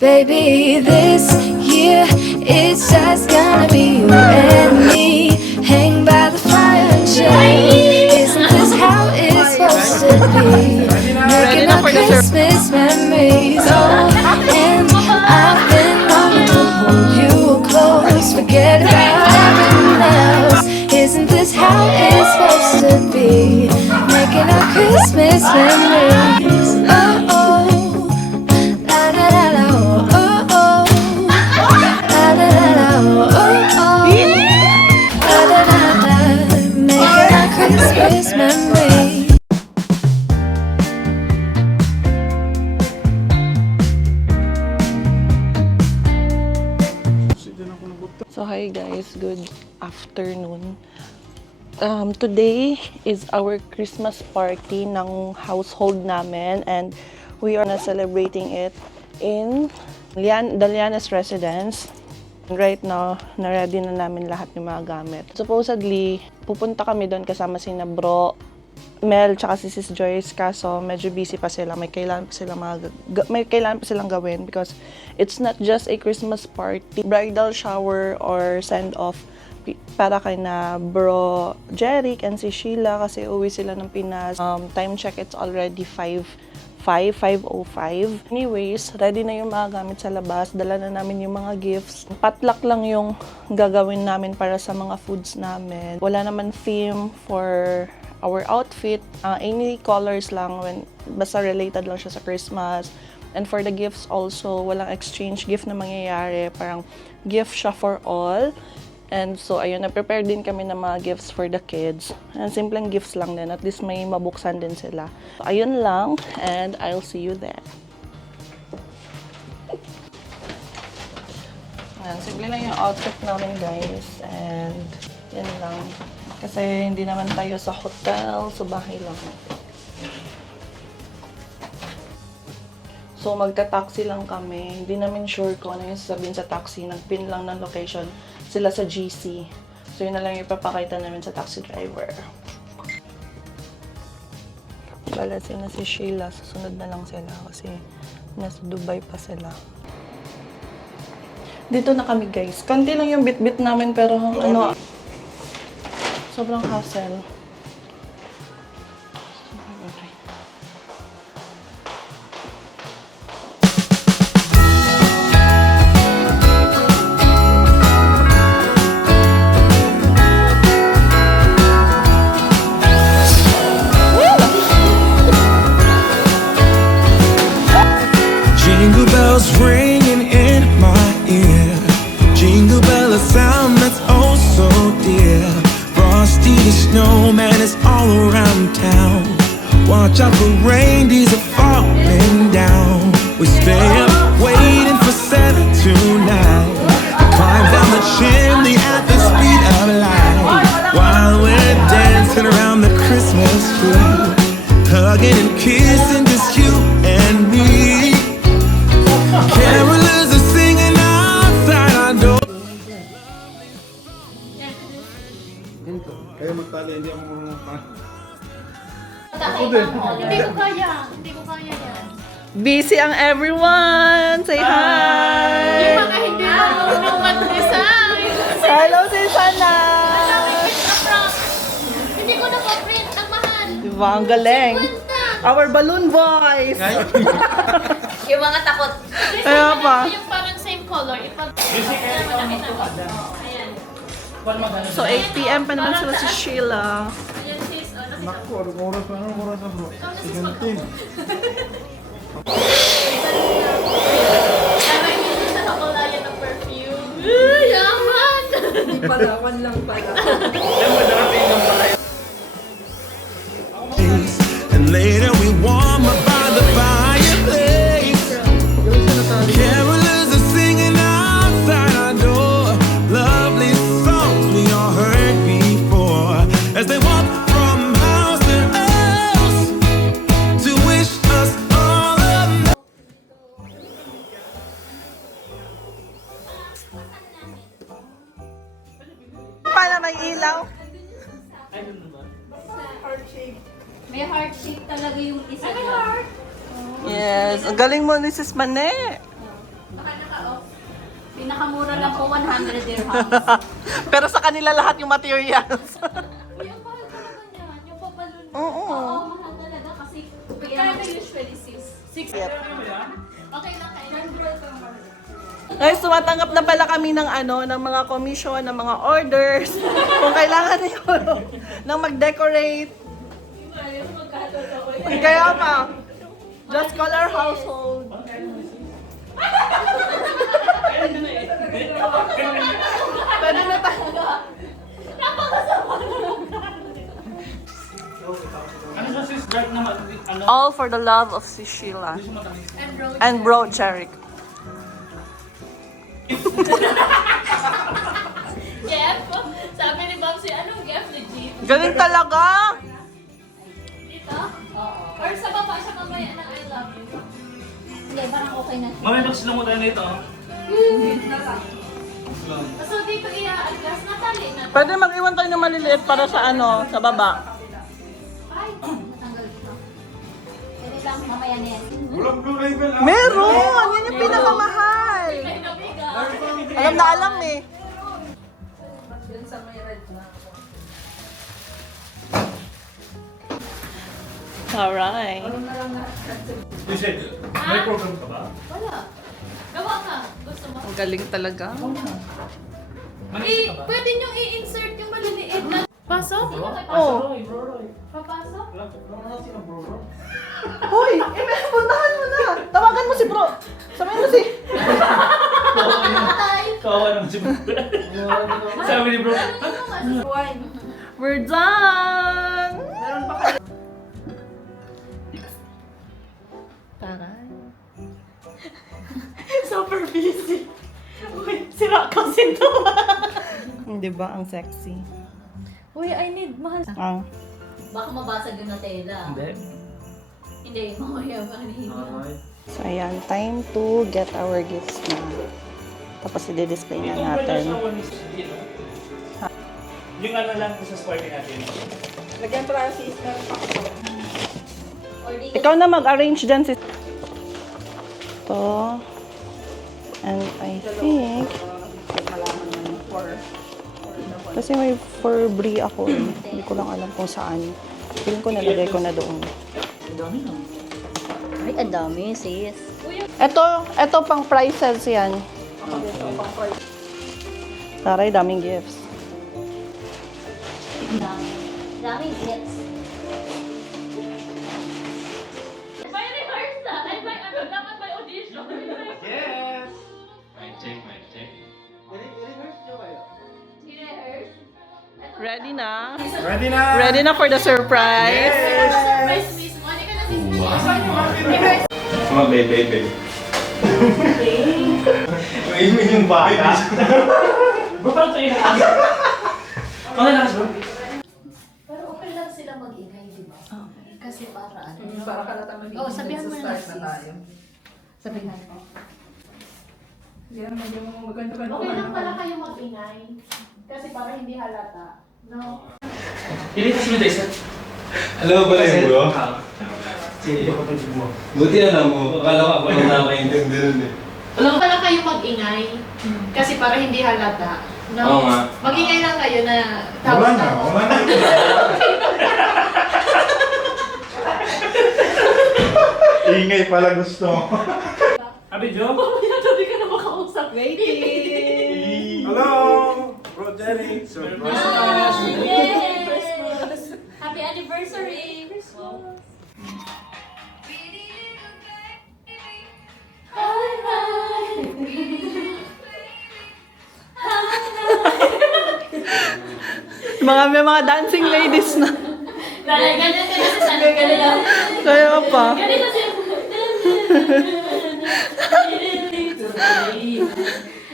Baby, this year it's just gonna be you and me. Hang by the fire and chill. Isn't this how it's supposed to be? Making our Christmas memories. Oh, and I've been wanting to hold you close. Forget about everyone else. Isn't this how it's supposed to be? Making our Christmas memories. Oh, oh. Christmas memory. So hi guys, good afternoon. Today is our Christmas party ng household namin and we are na celebrating it in the Llanes residence. Right now, na-ready na namin lahat ng mga gamit. Supposedly, pupunta kami doon kasama si Bro, Mel, tsaka si Sis Joyce, kaso medyo busy pa sila. May kailangan pa silang gawin because it's not just a Christmas party, bridal shower or send-off para kay na Bro Jeric and si Sheila kasi uwi sila ng Pinas. Time check, it's already 5:05. Anyways, ready na yung mga gamit sa labas. Dala na namin yung mga gifts. Potluck lang yung gagawin namin para sa mga foods namin. Wala naman theme for our outfit. Any colors lang, basta related lang siya sa Christmas. And for the gifts also, walang exchange gift na mangyayari. Parang gift siya for all. And so, ayun, na-prepare din kami ng mga gifts for the kids. And simpleng gifts lang din. At least may mabuksan din sila. So, ayun lang. And I'll see you there. Ayan, simple lang yung outfit namin, guys. And, yan lang. Kasi hindi naman tayo sa hotel. So, bahay lang. So, magta-taxi lang kami. Hindi namin sure kung ano yung sasabihin sa taxi. Nag-pin lang ng location sila sa GC. So, yun na lang yung ipapakita namin sa taxi driver. Balasin na si Sheila. Susunod na lang sila kasi nasa Dubai pa sila. Dito na kami, guys. Konti lang yung bit-bit namin pero ano, sobrang hassle. Jingle bells ringing in my ear. Jingle bell, a sound that's oh so dear. Frosty the snowman is all around town. Watch out for reindeers are falling down. We stay up waiting for Santa tonight. Climb down the chimney at the speed of light. While we're dancing around the Christmas tree. Hugging and kissing just you and me. Carolers are singing outside our door. Kaya magtali, hindi ako marunong pa. Hindi ko kaya yan. Busy ang everyone! Say hi! Yung mga hindi marunong mag-design. Hello, Susanna! Hindi ko na-print ang mahal. Diba? Ang galing! Our balloon boys! Yung mga takot. Kaya pa. Yung parang same color. So, 8 p.m. pa naman sila si Sheila. Ayan sis. Naku, anong oras pa? Anong oras na bro? 17. Tama yun sa nakulayan ng perfume. Yaman! Hindi pala, one lang pala. And later we warm up by the fireplace. Carolers are singing outside our door. Lovely songs we all heard before. As they walk from house to house to wish us all a Paano may ilaw? May heart shape talaga yung isa. May heart. Yes, ang galing mo ni Sis Mane. pinakamura lang po 100 dirhams. Pero sa kanila lahat yung materials. Uy, ang mahal talaga niyan. Yung pabalon. Oo. Mahal talaga kasi kaya usually 6. Yep. Okay lang kayo. Guys, tumatanggap na pala kami ng ng mga commission, ng mga orders. Kung kailangan niyo ng mag-decorate. Kaya pa, just call our household. Pwede na tayo. Ano sa sis dark na ano? All for the love of si Sheila. And bro, Jeric. Jeff, sabi ni Babsi, anong Jeff legit? Galing talaga. Dito? Oo. Or sa baba siya mamaya ng I love you. Hindi, parang okay na. Mamaya lang mo tayo nito. So dito i-adjust na tali na. Pwede mag-iwan tayo ng maliliit para sa sa baba. Ay, natanggal ito. Pwede lang, mamaya na yan. Walang blue label ah. Meron! Yan yung pinakamahal. Ay, nabiga. Alam na alam eh. Alright. Listen, may program ka ba? Wala. Gawa ka. Gusto mo? Ang galing talaga. Pwede niyong i-insert yung maliliit na. Pasok? Oh. Papasok? Hoy! Puntahan mo na! Tawagan mo si bro! Sabihin mo si... Ay! Kawawa naman si bro. Sabi ni bro. We're done! Meron pa kayo. Taray. Super busy. Uy, sira kasi ito. Hindi ba? Ang sexy. Uy, I need mahal. Ah. Baka mabasag yung Nutella. Hindi. Hindi, mamaya ba So ayan, time to get our gifts na. Tapos i-display na natin. Yung ano lang sa party natin. Lagyan para si Isla. Or di Ikaw na mag-arrange dyan si... Ito. And I think... Kasi may for brie ako eh. Hindi ko lang alam kung saan. Feeling ko nalagay ko na doon. Ay, ang dami, sis. Ito pang prices yan. Taray, daming gifts. Daming hits. May rehearse na. Ay, may ano, dapat may audition. Yes! Mic check. I-rehearse? Ready na? Ready na! Ready na for the surprise? Surprise mismo. Hindi ka na sisisi. Mga baby. Maiming yung bata. Bro, parang tayo na. Okay na, bro. Pero okay lang sila mag-ingay, di ba? Kasi para ano. Para ka naman Oo, sabihan mo na, start na sis. tayo. Sabihan ko. Hindi naman yung mga maganda-ganda. Okay lang pala kayo mag-ingay. Kasi para hindi halata. No? Ilitas mo tayo, sir. Alam mo pala yun, bro? Sige, kapatid mo. Buti alam mo. Akala ko ako na nakakaintindi nun eh. Wala pala kayo mag-ingay. Kasi para hindi halata. No? Oo nga. Mag-ingay lang kayo na Wala na. Ingay pala gusto. Abi, Jo? Mamaya sabi ka na makausap. Waiting! Hello! Bro, Jerry. Ah, yes! Happy anniversary! May mga dancing ladies na. Ganun din kasi sa ganun lang. Kaya pa. Ganun kasi.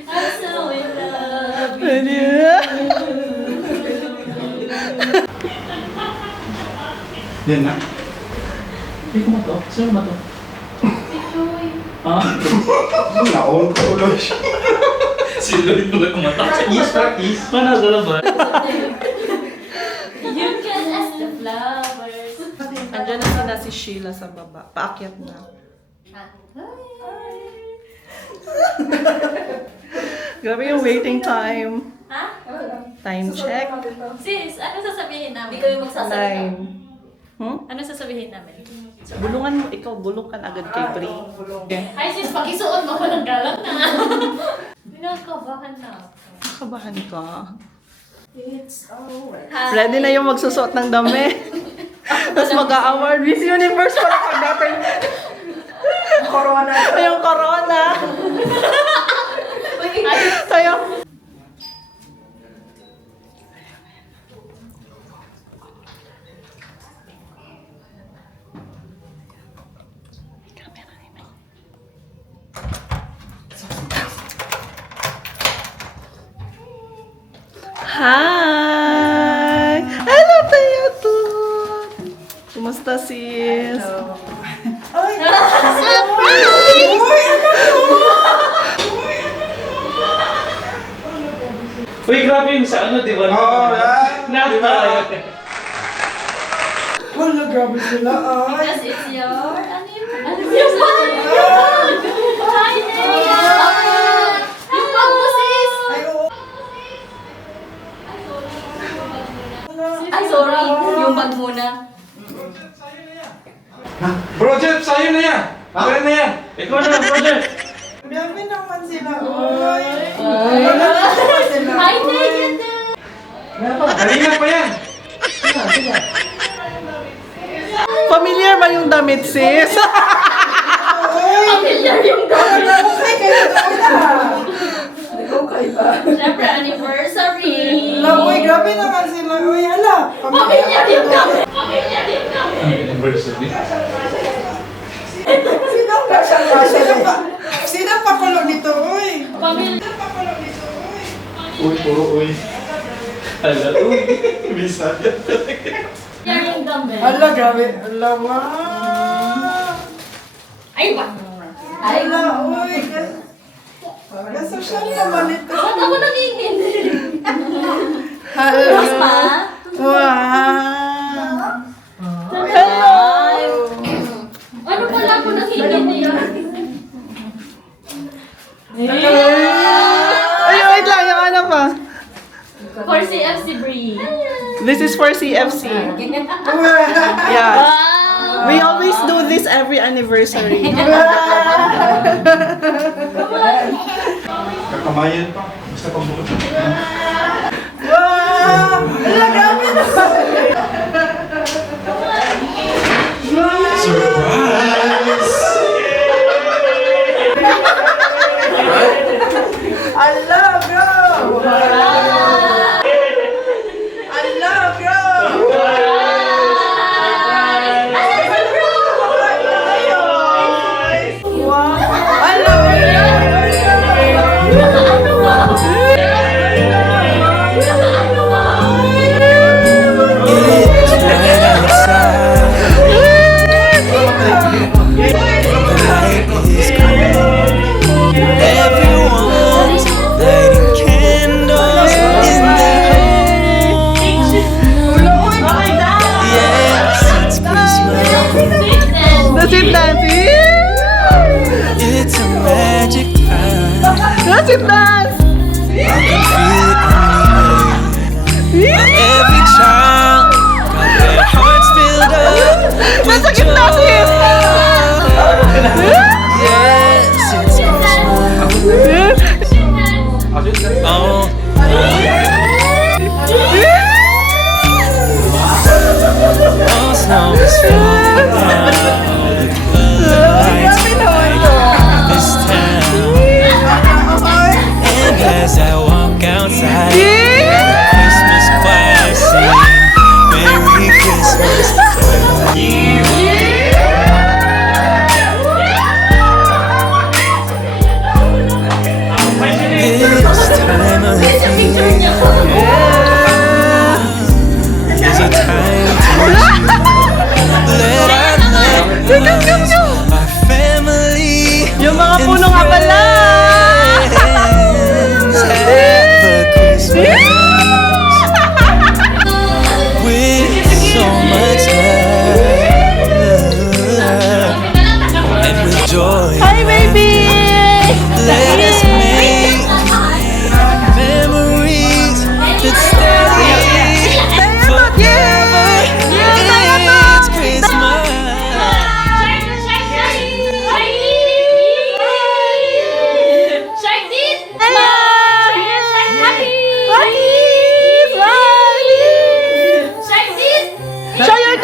I'm so in love. Pwede na. Yan na. Hindi ko to. Sino ba to? Si Joy. Ah? Naon ko ulo siya. Si Lloyd tuloy kumata. Practice. Paano sa ba? You can ask the flowers. Andiyan na si Sheila sa baba. Paakyat na. Grabe yung waiting time. Ha? Time check. Sis, ano sasabihin namin? Hindi kami magsasalita. 9. Ano sasabihin namin? Bulungan mo, ikaw bulong ka na agad kay Pri. Okay. Ay sis, pakisuot mo ko ng galang na. Pinakabahan na ako. Nakabahan ka. Hi. Ready na yung magsusuot ng dami. Tapos mag-a-award Miss Universe pala pag natin. Corona. Yung corona. Tayo. Hi! Hello, Tayo Tut! Kumusta, sis? Uy, grabe yung sa ano, di ba? Oo, yan. Di ba? Wala, grabe sila. Because it's your... Ano yung... Ano yung... Hi, Nea! Yung bag mo, sis! Ay, sorry. Yung bag muna. Project, sa'yo na yan! Akin na yan! Ikaw na, Roger! Grabe naman sila. Hi, Nea! Kanina pa yan! Familiar ba yung damit, sis? Familiar yung dog. Okay ba? Siyempre, anniversary. Uy, grabe naman sila. Uy, ala. Familiar yung dog. Familiar yung dog. Anniversary? Sino pa kulo nito, uy? Familiar. Uy, puro uy. Hala, uy. Bisa. Yung dumbbell. Ala, grabe. Ala, wow. Ay, ba? Ay, Ala, uy. Kasosyal naman ito. ba't ako nangingin? Ala. Mas pa? Wow. Hello! Ano pala ako nangingin Ay, wait lang, yung ano pa? For CFC Bree. This is for CFC. Yeah. Wow! We always do this every anniversary. Kakamayan pa. Basta pamulot. Wow. Ala, grabe naman. Ala, bro. Ala, bro. Wow. Ala, It's right outside. The light is coming. Everyone's lighting candles in their home. Yes, it's Christmas. That's it, Nancy. It's a magic time. That's it, Nancy. I can feel it in the air. Every child got their hearts filled up with Nasakit na, sis. Yes, it's Christmas. Oh, all snow is falling now. The lights light this town. And as I walk outside, the Christmas choir sing Merry Christmas. This time of year is a time to let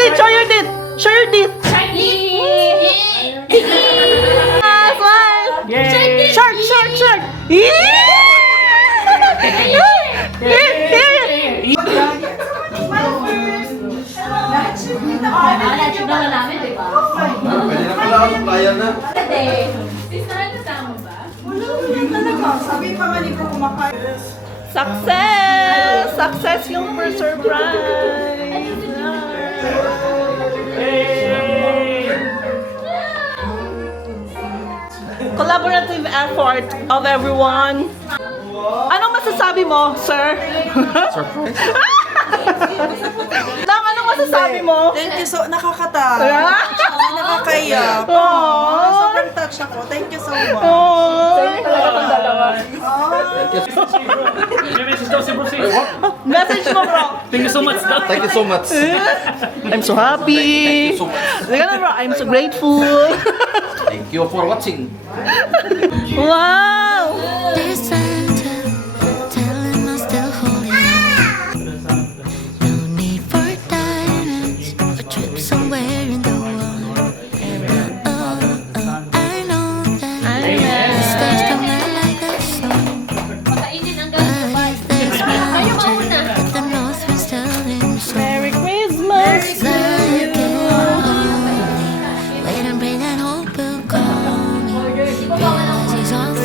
teeth! Show your teeth! Show your teeth! Smile! Shark! Shark! Shark! Lahat na namin, di ba? Pwede na pala ako sa player na. Sabi pa nga ni ko kumakain. Success! Success yung per surprise! Collaborative effort of everyone. Anong masasabi mo, sir? Surprise? Dang, anong masasabi mo? Thank you so, nakakatawa. Nakakaiyak. Aww. Sobrang touch ako. Thank you so much. May message daw si Bruce. Message mo, bro. Thank you so much daw. Thank you so much. I'm so happy. Teka na, bro. I'm so grateful. Thank you for watching. Wow! Dear Santa, tell him I'm still holding on. No need for diamonds or trips somewhere in the world. I know that the stars don't lie like the sun. Pakainin ang But gawin. if there's mountain, if the north wind's telling so, Merry Christmas! I can only wait and pray that hope will come. Because he's all for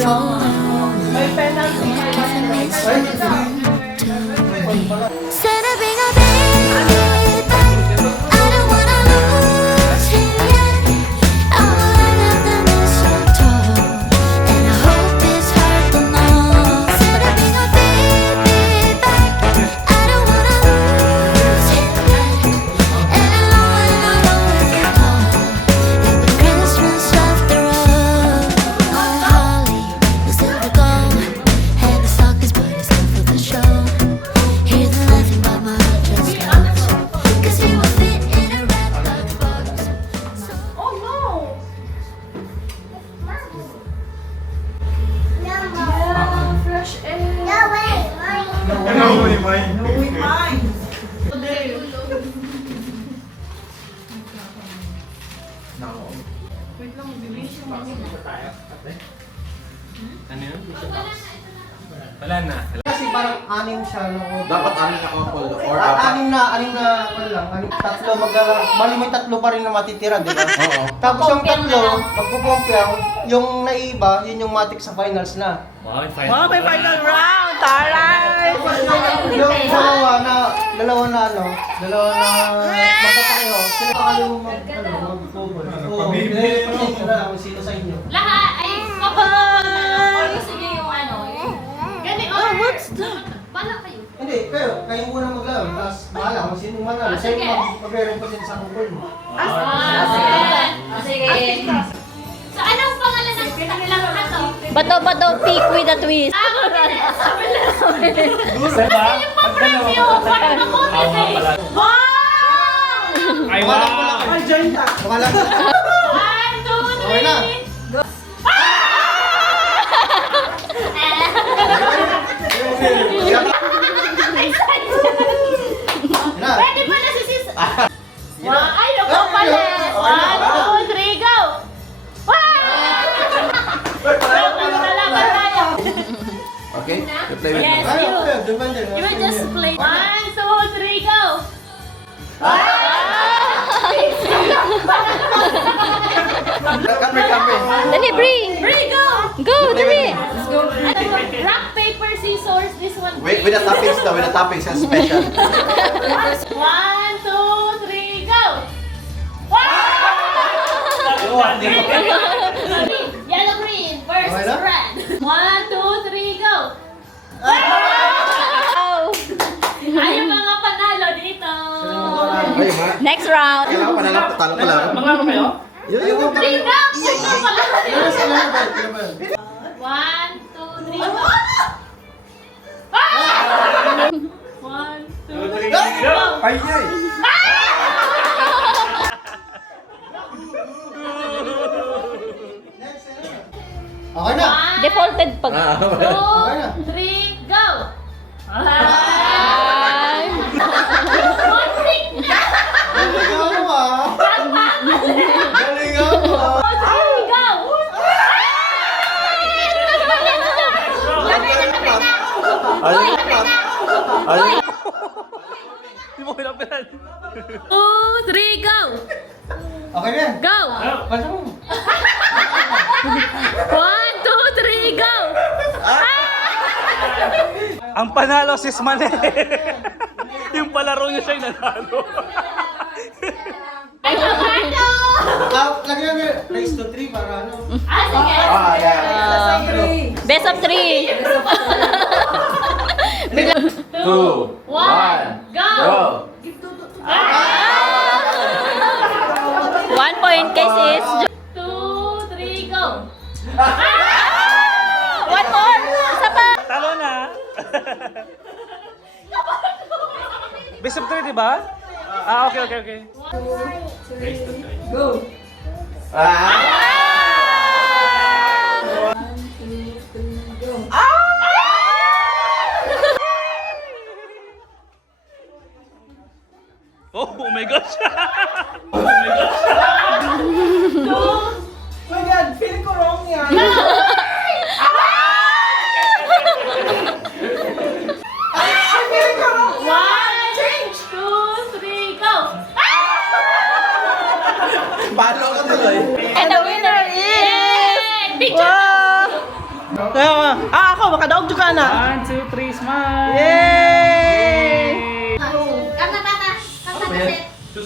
giving me something to be. Santa, bring a baby back. I don't wanna lose him yet. I will have the mistletoe, and I hope his heart will know. Santa, bring a baby back. I don't wanna lose him yet. And alone if you call, it was Christmas after all. Oh, holly was still the goal, and the stockings but it's still for the show. Hear the laughing but my heart just goes, 'cause we will fit in a wrapped up box. Oh no! Fresh air. Ano mo yung mine? No way, mine. Ano yun? Wala na. Kasi parang anim siya, no? Dapat anin na couple or Anim na, ano lang, tatlo, bali may tatlo pa rin na matitira, di ba? Oo. Tapos yung tatlo, magpupumpyang, yung naiba, yun yung matik sa finals na. Wow, yung final. Wow, may final round! Taray! Yung dalawa na magpapareho, sila pa kayo mag-cover. Oo, pasensya na kung sino sa inyo. Lahat ay kapag sige yung ano. Ganito. What's that? Bala kayo. Hindi, kayo muna maglaro, tapos bahala kung sino manalo. Ah, Sa'yo sige. mag-represent sa cover mo. Sige. So, anong pangalan ng kanilang ato? Bato-bato pick with a twist. Ako din. Diba? Yung pa-preview. Parang ako din eh. Wow! Ay, wow! Pangalan ko. 1, 2, 3. Okay na. Pwede pa na si sis. Ay, naku pala. 1, 2, 3, go! Lalaban tayo. Okay? You play with Yes, me. you will just play. 1, 2, 3, go! Come here. Dali, Brie! Brie, go! Go, dali! Rock, paper, scissors. This one. With the toppings though, with the toppings, that's special. 1, 2, 3, go! Yellow, green versus red. 1, 2, 3, go! Oh. Ay, yung mga panalo dito. Ay, ma. Next round! Kailangan pa nalang, talo pa lang. Maglaro kayo? Yung 3 rounds! Ito pala. Ano 1, 2, 3, go! 1, 2, 3, go! Ay, ay. Okay na. Defaulted pag... 2, 3, go! Ay! One thing! Ayun. Ayun. Hindi mo kinapilan. 2, 3, go! Okay na yan. Go! Basta mo. 1, 2, 3, go! Ang panalo si Smane. Yung palaro niya siya yung nanalo. Ay, Roberto! Lagyan mo race to 3 para ano. Sige! Best of 3. 2, 1, go! 1 point kay sis. 2, 3, go! 1 more. Isa pa. Talo na. Best of 3, di ba? Ah, okay. Go! Oh my gosh. Oh my gosh. Oh my God, feeling ko wrong yan. Feeling ko wrong. 1, 2, 3, go! Palo ka tuloy. And the winner is... Ako, makadaog ka na. 1, 2, 3, smile. Yay! Kanta.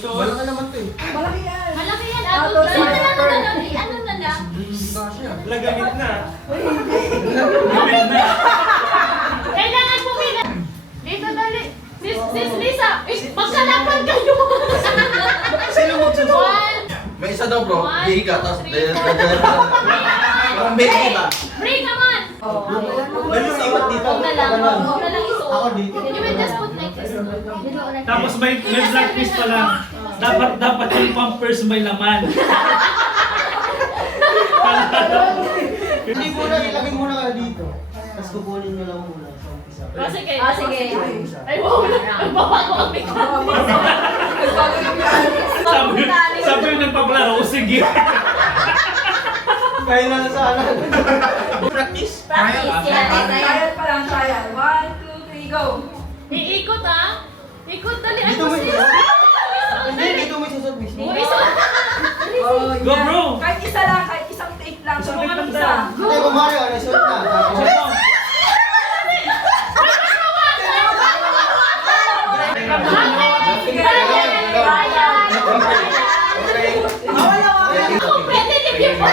Wala ka naman to eh. Malaki yan. Malaki yan. Ano na lang? Lagamit na. Kailangan pumila. Dito dali. Sis Lisa, magkalapan kayo. Sino magsusunod? May isa daw bro, One, hihi ka, tapos two, three, parang baby ba? Free ka man. May iwan dito. Huwag na lang isuot. Ako dito. You will just put like this. Tapos may black fish pa lang. Dapat yung pampers may laman. Hindi muna, ilagay muna ka dito. Tapos kukunin nyo lang muna sa umpisa. Sige. Ay, wow. Nagbabago ang makeup. Nagbago yung Sabi yung nagpaplaro, sige. Kaya na sana. Practice? Practice. Yan. Trial pa lang, trial. 1, 2, 3, go! Iikot ah. Ikot dali. Ay, Dito mo sis. Hindi, dito mo isusot mismo. Oh, Go, yan. bro. Kahit isa lang, kahit isang tape lang. Isang Subukan tape ng lang isa. daw. Hindi ko Mario, ano isuot na. Tapos, Competitive pa.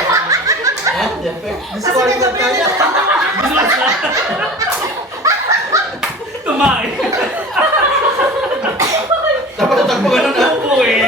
disqualified tayo. Tumae. Dapat tatakbo ka na. Opo eh.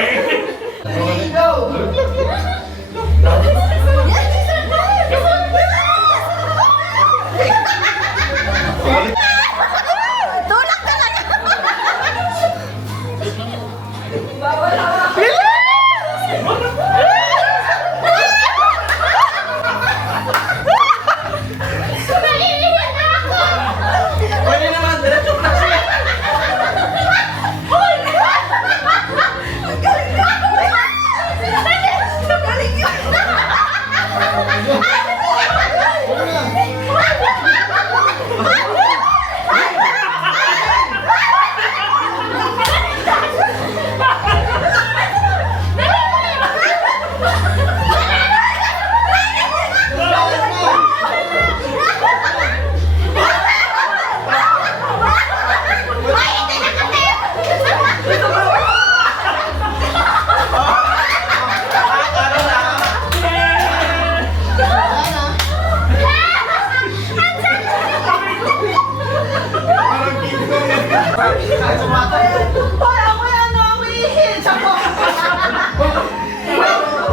Naiiwan na ako. Pwede naman, diretso ka na.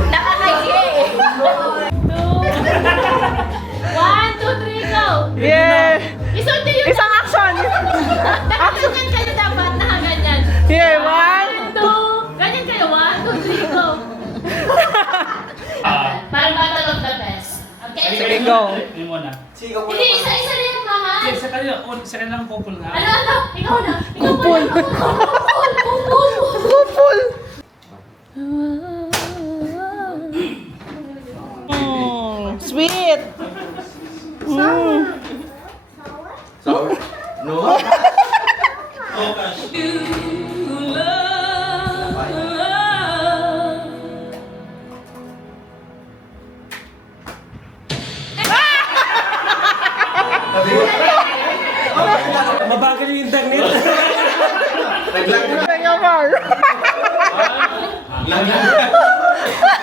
Nakakahiya eh. 1, 2, 3, go! Yeah! Isang tayo. Isang action! Nakaganyan kayo dapat. Nakaganyan. Yeah, 1, 2. Ganyan kayo. 1, 2, 3, go. Para battle of the best. Okay? Sige, go. Hindi mo na. Sigaw mo Hindi, naman. isa-isa na yung lahat. Sige, sa kanila, sa kanilang couple nga. Ano? Ikaw na. Kupol. Kupol. Kupol! Sweet! Sour? No?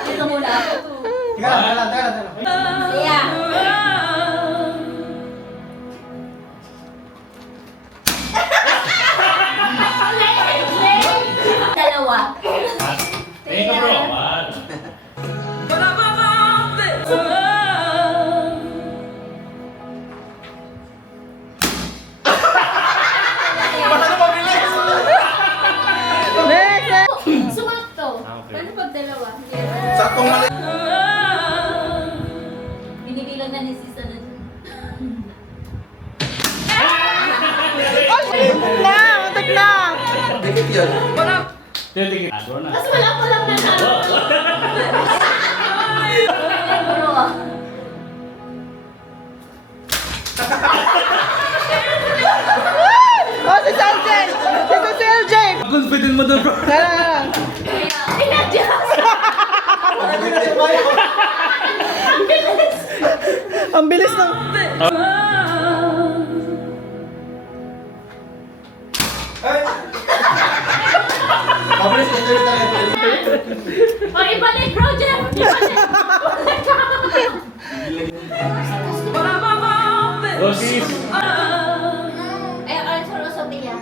Dito muna ako. Teka lang. Yeah. Dalawa. Thank you, bro. Sumakto. Paano pag dalawa? Saktong mali. Binibilang na ni Sis ano. Muntik na! Dikit yan. Mas wala pa lang na bro. Oh, si Sanjay! Ito si LJ! Confident mo doon, bro. Tara! Inadjust. Ang bilis ng... Mabilis na ito tayo. O, ibalik bro, Jeff. Ibalik. Go, sis. Ay, sorry, Sophia.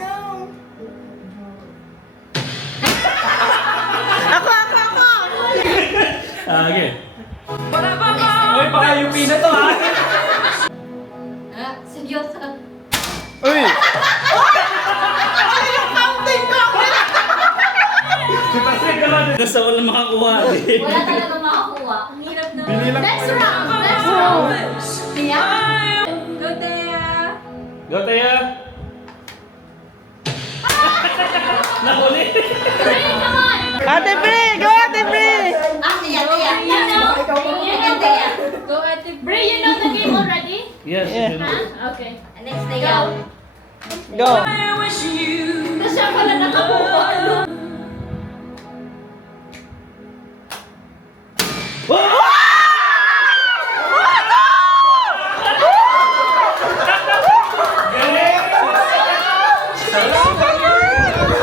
Okay. Uy, baka yung pina to, ha? Ah, seryoso. Uy! Gusto ko lang makakuha. Wala talaga makakuha. Ang hirap na. Next round. Next round. Tia? Go, Tia. Go, Taya. Nahuli. Three, come on. Ate Bri! Go, Ate Bri! Ah, Tia, Tia. You know. You know, Tia. Go, Ate. Bri, you know the game already? Yes. Yeah. Huh? Okay. Next, Tia. Go! Tapos siya pala nakakuha.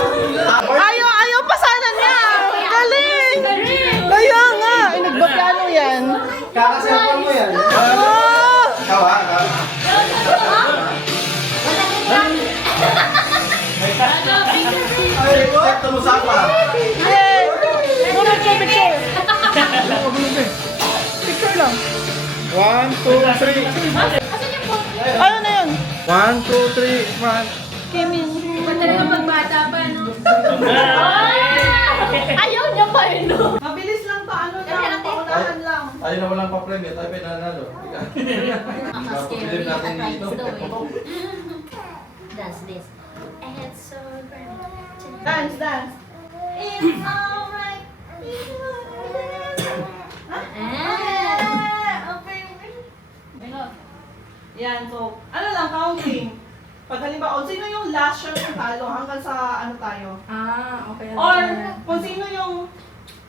Ayaw pa sana niya! Galing! Kaya nga! Ay, nagbaplano yan. Kakasayapan mo yan. Oh! Ikaw ha? Ay, sakto mo sapa. Yay! Muna siya, picture! Picture lang. 1, 2, 3. Ano na yun? 1, 2, 3, 1. Kimi. Talaga pagbata pa, no? Ayaw niya pa, eh, no? Mabilis lang to, ano lang, paunahan lang. Tayo na walang pa-premyo, tayo pinanalo. Papilim natin dito. Dance this. It's so great. Dance, dance. It's alright. Yan, so, ano lang, counting. Pag halimbawa, sino yung last shot ng talo hanggang sa ano tayo? Ah, okay. Or kung sino yung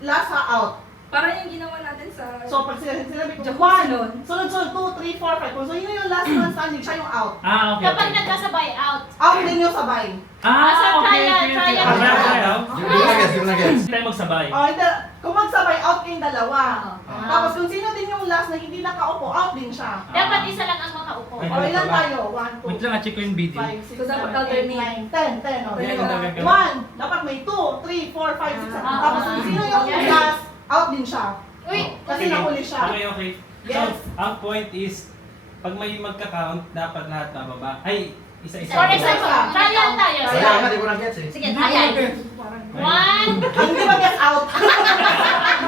last sa out. Parang yung ginawa natin sa... So, pag sinabi ko, Jacuzzi 1, sunod-sunod, 2, 3, 4, 5. Kung sino yung last man standing, siya yung out. Ah, okay. Kapag nagkasabay out. Out din yung sabay. Sa trial, trial. Di mo na guess, di mo na guess. Hindi tayo magsabay. O, hindi, kung magsabay, out kayong dalawa. Ah. Tapos kung sino din yung last na hindi nakaupo, out din siya. Dapat isa lang ang makaupo. O, ilan tayo? 1, 2, Wait lang, check ko yung video. 5, 6, So, dapat 7, 8, alternate. 9, 10. O, Ganyan ganyan. dapat gawin. 1, dapat may 2, 3, 4, 5, 6, 7. Ah, Tapos kung sino yung okay. last, out din siya. Uy, Kasi nahuli siya. Okay, okay. Yes. So, ang point is, pag may magka-count, dapat lahat bababa. Ay, isa-isa. for example, trial tayo. Wala nga, di ko na guess eh. Sige, trial. 1. Hindi ba guess out?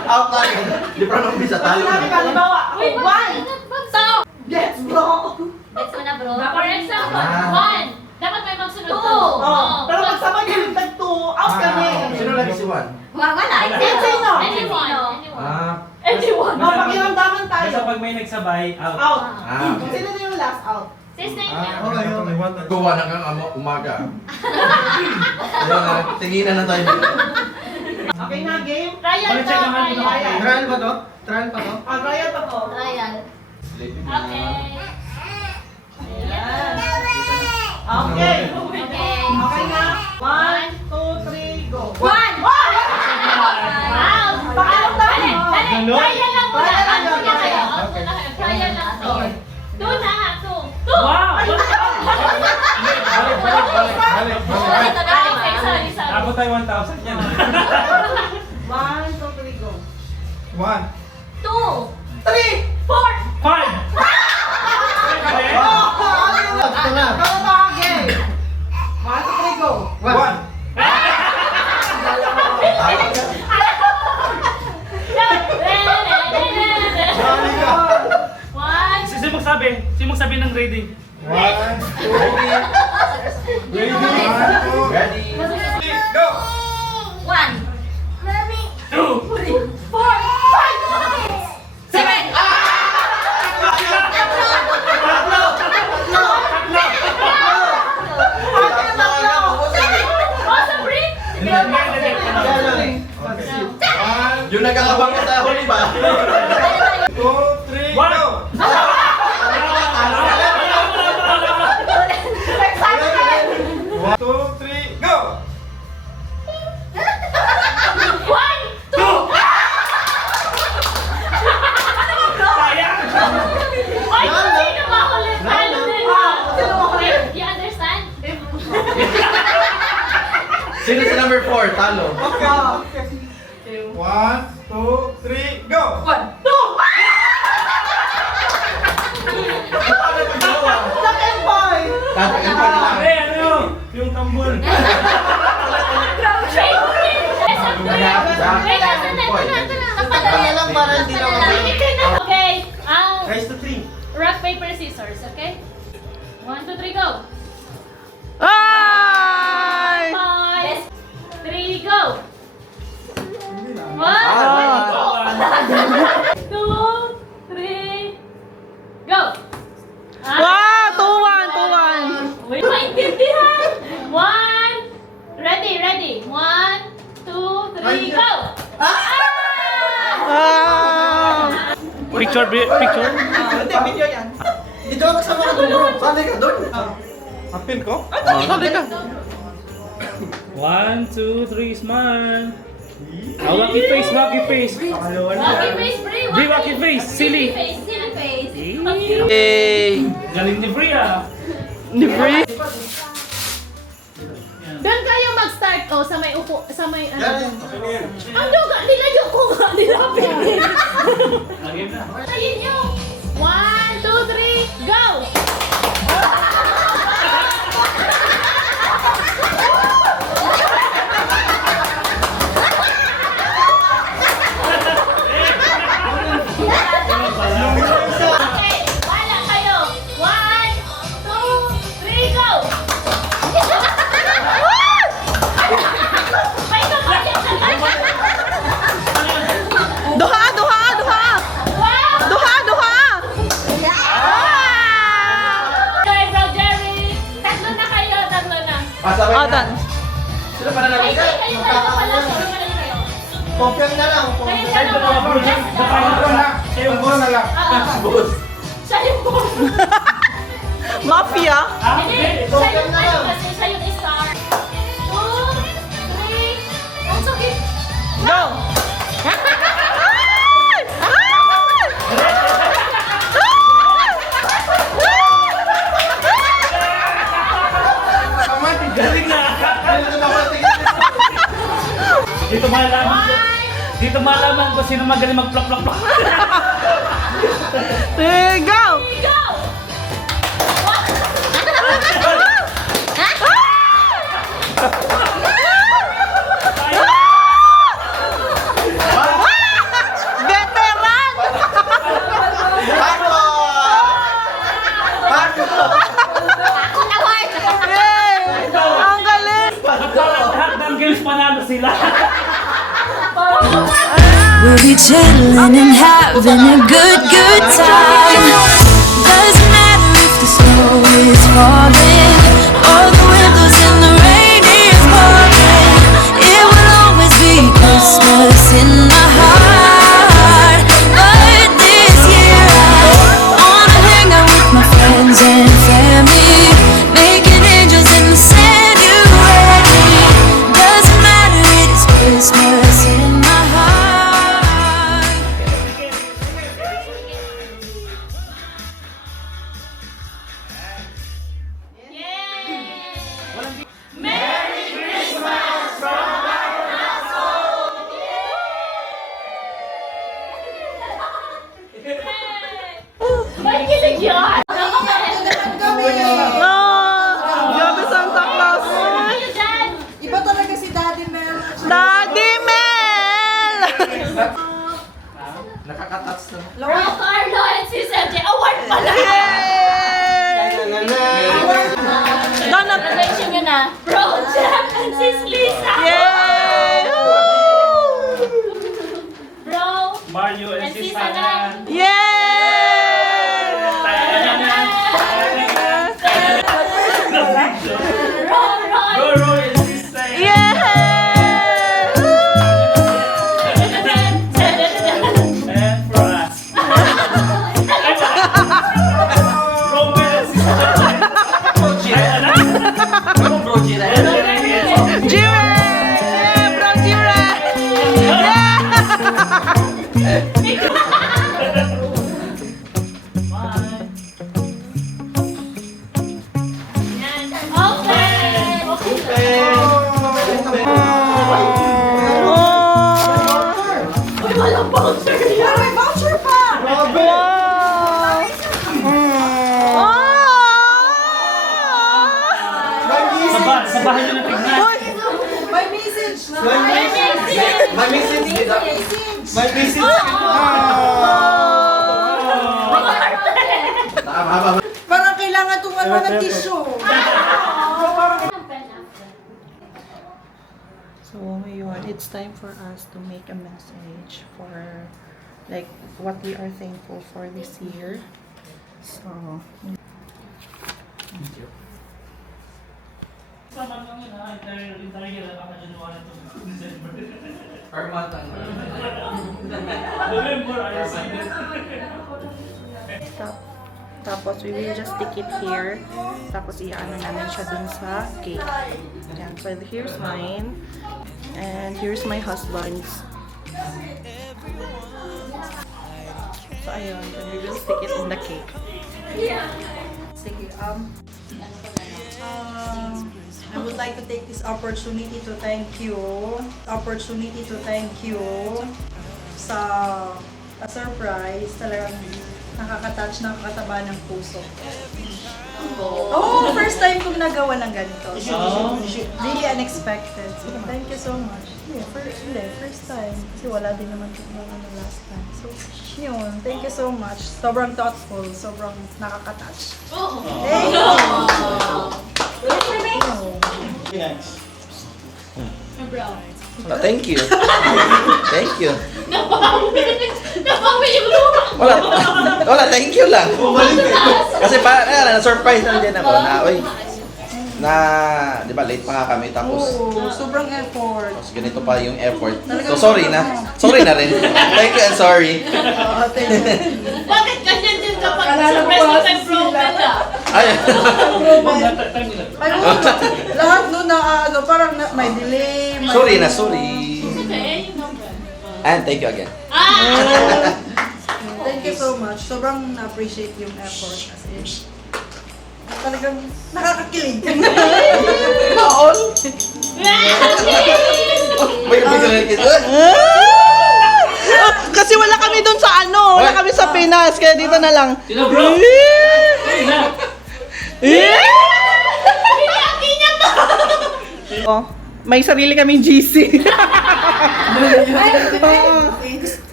Out tayo. Di pa naman bisa, Pag talo sinabi ka, na. halimbawa, Uy, 1, so, gets bro. Gets mo na bro. For example, Ah. 1. Dapat may magsunod Two. Oh, Oh. pero pag sabay yung tag 2, out kami. Sino lagi si Juan? Wala. Sino? Anyone. Ah. Anyone. O, pakiramdaman tayo. Basta pag may nagsabay, out. Out. Ah. Kung sino na yung last out? Sis na Ah, yun. okay, okay. Gawa na kang umaga. Kaya na, tinginan na tayo. Okay na, game? Trial to, Check naman kung trial. okay. Trial ba to? Trial pa to? Trial pa to. Trial. Okay. Ayan. Okay. Okay. Okay na. 1, 2, 3, go. 1. Ah! Ano? Trial lang muna. Ano na kayo? Trial lang to. Two na nga, two. Wow! Balik. Okay, sorry. Abot tayo 1,000 yan. 1, 2, 3, go. 1. 2, 3! 4. 5! Ito na. Kamabagi! 1, 2, 3, go. 1. One. Sino magsabi? Sino magsabi ng ready? 1, 2, 3. Ready. Go! 1, 2! 3, 4, 5, 7. Yung nagkakabang ka sa huli ba? 2, 3, go! 1, 2, 3, go! 2! Sayang! Ay, sino ba ulit? Talo din ha? Wait, you understand? Sino si number 4? Talo. 1, 2, 3, go! 1, 2! Second point! Tatagal pa nila. Eh, ano? Yung tambol. Kanya lang para hindi na Okay, Rise to 3. rock, paper, scissors, okay? 1, 2, 3, go! Ay! 5, 3, go! 1, 2, 3, go! Wow! 2-1! Wait, maintindihan! 1, ready. 1, 2, 3, go! Picture? Hindi, video yan. Dito ako kasama ka doon. Sali ka doon. Apil ko? Sali ka. 1, 2, 3, smile. Wacky face. Wacky face, Brie! Brie, wacky face, silly. Silly face! Hey! Galing ni Brie ah. Ni Brie? Doon kayo mag-start ko sa may upo, sa may ano. Yan. Ang luga, nilayo ko nga, nilapit din. Lagyan na. Ayun nyo. 1, 2, 3, go! Okay, wala kayo. 1, 2, 3, go! May kapatid na Duha! Wow! Duha! Okay, Bro Jerry. Tatlo na kayo, tatlo na. Pasabay Oh, na. done. Sino pa na Kayo nalagay? kayo dalawa pala, sorry pala kayo. Kopyan na lang. Kayo Ay, dalawa. dalawa. Yes, Siya yung boss. na lang. Boss. siya yung boss. Mafia? Hindi, siya yung ano kasi, siya yung star. 2, 3, ang sakit. Go! Galing na. Dito malaman ko sino magaling mag-plak-plak-plak. Hey, go! Go! Veteran! Ako! Yay! Ang galing! Lahat ng games panalo sila. We'll be chilling and having a good time. Doesn't matter if the snow is falling or the windows in the rain is pouring. It will always be Christmas in my heart. But this year I wanna hang out with my friends and family, making angels in the sand. You ready? Doesn't matter, it is Christmas in my heart. Nakakatats na. Bro Carlo and Sis MJ. Award pala! Congratulations nyo na. Bro Jack and Sis Lisa. Yay! Bro Mario and and Sis Sis Ana. Ana. Yay! Roro and Sis Ana. Yay! And for us. Romeo and Sis Ana. Bro, Jira. Jire! Yeah, bro, Jire! Uy, walang bouncer yan. May voucher pa. Sabahan nyo na tignan. May message na. May message dito. May message. Tama. Parang kailangan itong ano ng tissue. So, ngayon, it's time for us to make a message for like what we are thankful for this year. So, Sama lang yun ha. Interview na baka January to December. Per month ang November, ayos na. tapos we will just stick it here. Tapos iaano namin siya dun sa cake. Yan. So, here's mine. And here's my husband's. So, ayun. And we will stick it in the cake. Sige, I would like to take this opportunity to thank you sa a surprise. Talagang nakaka-touch, nakakataba ng puso. Oh, first time kong nagawa ng ganito. So, really unexpected. So, thank you so much. Yeah, first time. Kasi wala din naman last time. So, yun, thank you so much. Sobrang thoughtful, sobrang nakaka-touch. Thank you! Thank you. Thank you. Napawi yung luha. Wala, thank you lang. Kasi na-surprise lang din ako na, di ba, late pa nga kami tapos Sobrang effort. ganito pa yung effort. So, sorry na rin. Thank you and sorry. Thank you. Bakit ganyan din kapag Alala ko surprise pa mo si kay Bromel ah? Ay, Ay, lahat nun na parang may delay. sorry na, sorry. Okay, yung number. And thank you again. Thank you so much. Sobrang na-appreciate yung effort kasi talagang nakakakilig. Kasi wala kami dun sa wala kami sa Pinas, kaya dito na lang. Sino bro? Sino? Oh, may sarili kaming GC.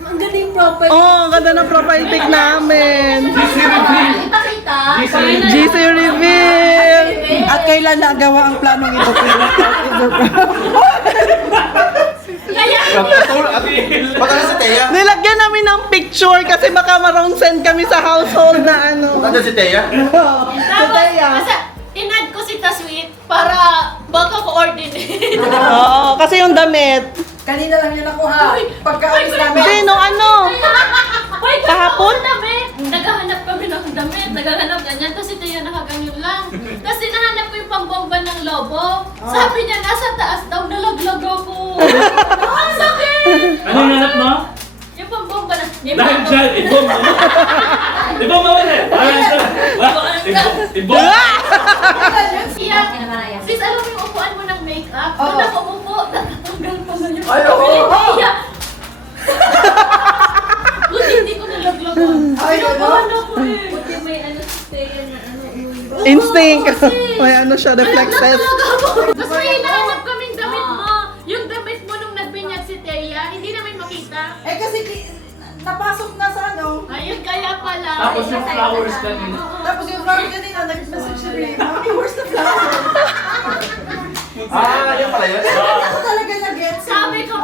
Ang galing profile. Oh, ang ganda ng profile pic namin. Ipakita. GC reveal. At kailan nagawa ang planong ito? Kaya, Baka na si Teya. Nilagyan namin ng picture kasi baka marong send kami sa household na Baka na si Teya. tapos, in-add ko si Tasweet para baka coordinate. Oo, kasi yung damit. Kanina lang yun nakuha. Pagka-alis namin. Hindi, no Hoy, Kahapon? damit. Naghahanap kami ng damit. Naghahanap ganyan. Tapos ito yan, nakaganyan lang. Tapos hinahanap ko yung pambomba ng lobo. Sabi niya, nasa taas daw, nalaglag ako. Ang sakit! Ano yung hanap mo? Yung pambomba na... Dahil dyan, ibong mo. Ibong mo ulit. Ibong. Sis, alam mo yung upuan mo ng makeup? Oo. Doon ako umupo. Natatanggal pa man yung... Ay, oo. Iya. Buti hindi ko nalaglagan. Ay, ano? Pinabahan ako eh. Buti may ano si Teya na ano. Instinct. May ano siya, reflexes. Tapos may hinahanap kaming damit mo. Yung damit mo nung nagbinyag si Teya, hindi namin makita. Eh kasi napasok na sa ano. Ayun kaya pala. Tapos yung flowers kanina. Tapos yung flower kanina, nag-message si Ray, Mami, where's the flower? Yan pala yun. Ako talaga nag-get. Sabi ko,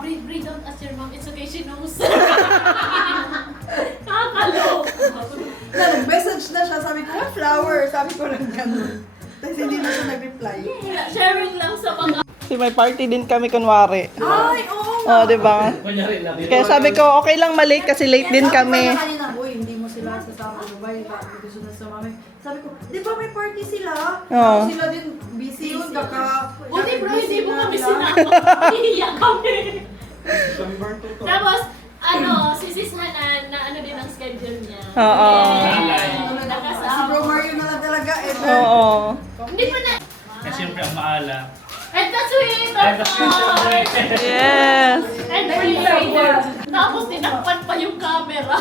Brie, don't ask your mom. It's okay, she knows. Kakalo. Nag-message na siya, sabi ko, what flower? Sabi ko lang ganun. Tapos hindi na siya nag-reply. Sharing lang sa mga... Kasi may party din kami kunwari. Ay, oo Oh, nga. di ba? Kunyari lang. Kaya sabi ko, okay lang malate kasi late din kami. Sabi ko na kanina, uy, hindi mo sila sasama Dubai, bakit gusto na sa mami? Sabi ko, di ba may party sila? Oo. Sila din busy yun, Buti bro, hindi mo kami sinama. Iiyak kami. Tapos, si Sis Hanan, na ano din ang schedule niya. Oo. Si Bro Mario na lang talaga, Oo. Hindi mo na... Kasi siyempre ang maala. And the sweet, And the sweet. Yes. And freedom. Tapos tinakpan pa yung camera.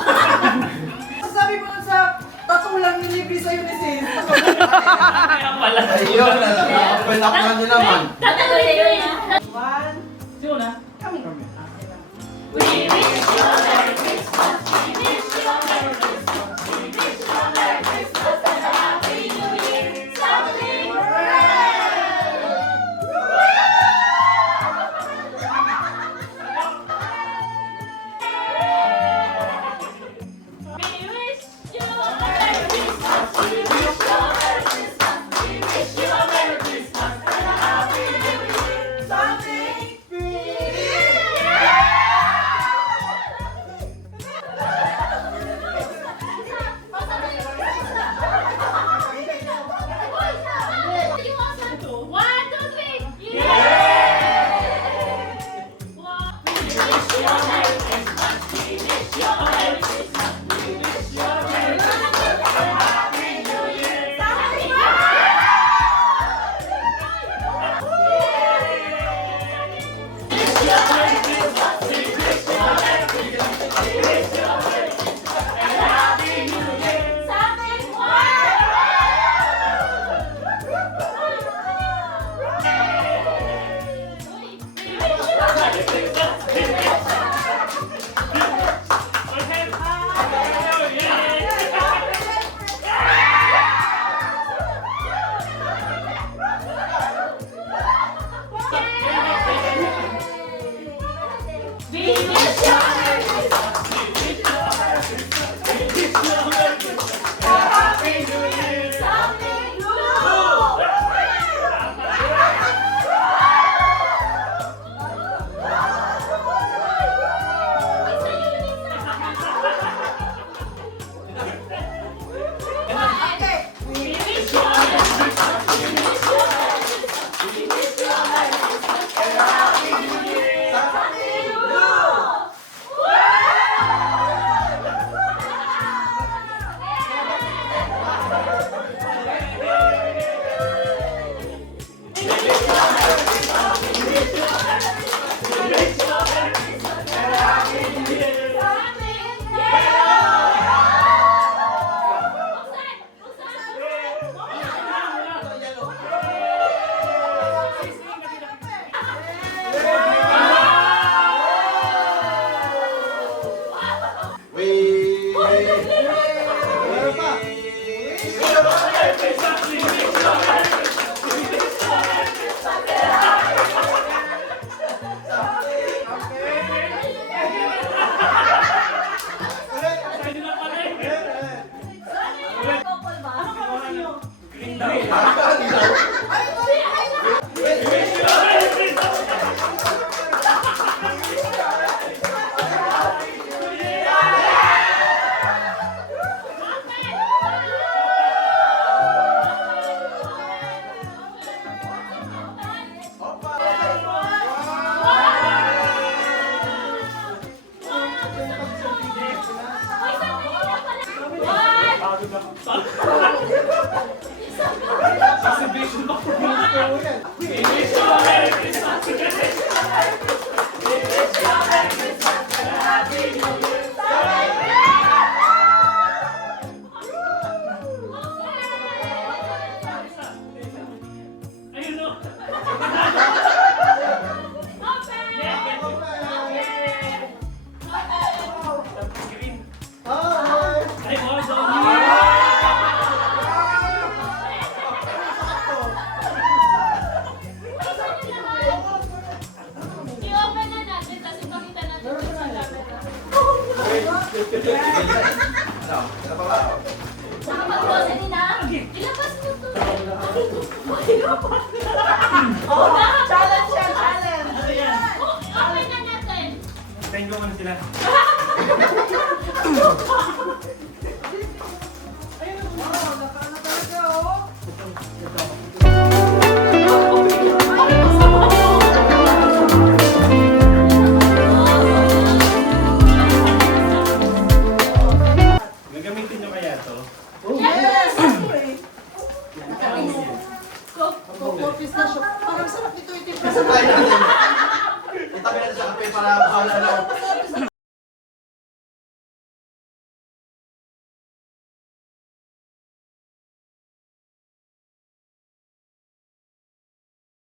Sabi ko nun sa tattoo lang nilibre sa'yo ni Sis. Kaya pala. Ayun, open up na din naman. Tatawin One, Sino na? kami. We wish you a Merry Christmas. We wish you a Merry Christmas. We wish you a Merry Christmas and a Happy New Year. Something We wish you a Merry Christmas. We wish you a Merry Christmas. We wish you a Merry Christmas and a Happy New Year. Something One, two, three. Yay! We wish you a Merry Christmas. We wish you a Merry Christmas. We wish you a Merry Christmas and a Happy New Year. We wish you a Merry Christmas. We wish you a Merry Christmas. We wish you a Merry Christmas and a Happy New Year. Something We wish you a Merry Christmas. We wish you a Merry Christmas. We wish you a Merry Christmas and a Happy New Year. Something new. We wish you a Merry Christmas. We wish you a Merry Christmas. We wish you a Merry Christmas and a Happy New Year. Something new. Ayun o. Ano? Ano pa ba? Nakapag-pose na? Ilabas mo to. Challenge yan, challenge! Okay na natin. Tengo mo na sila. Gagamitin nyo kaya to? Yes! Copies na siya. Parang sarap nito itim. Itabi natin sa kape para maalala ko.